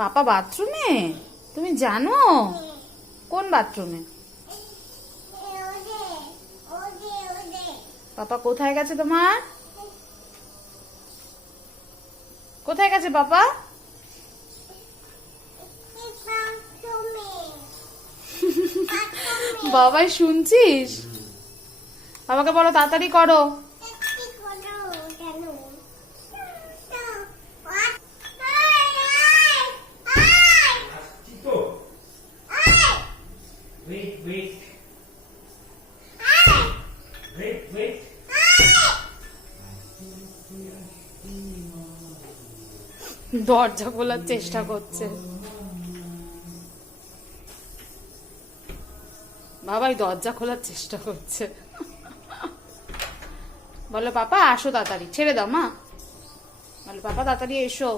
পাপা বাথরুমে? তুমি জানো কোন বাথরুমে? পাপা কোথায় গেছে তোমার? কোথায় গেছে পাপা? বাবাই শুনছিস? বাবাকে বলো তাড়াতাড়ি করো। দরজা খোলার চেষ্টা করছে বাবাই, দরজা খোলার চেষ্টা করছে। বলো পাপা আসো তাড়াতাড়ি, ছেড়ে দাও মা। বলো পাপা তাড়াতাড়ি এসো।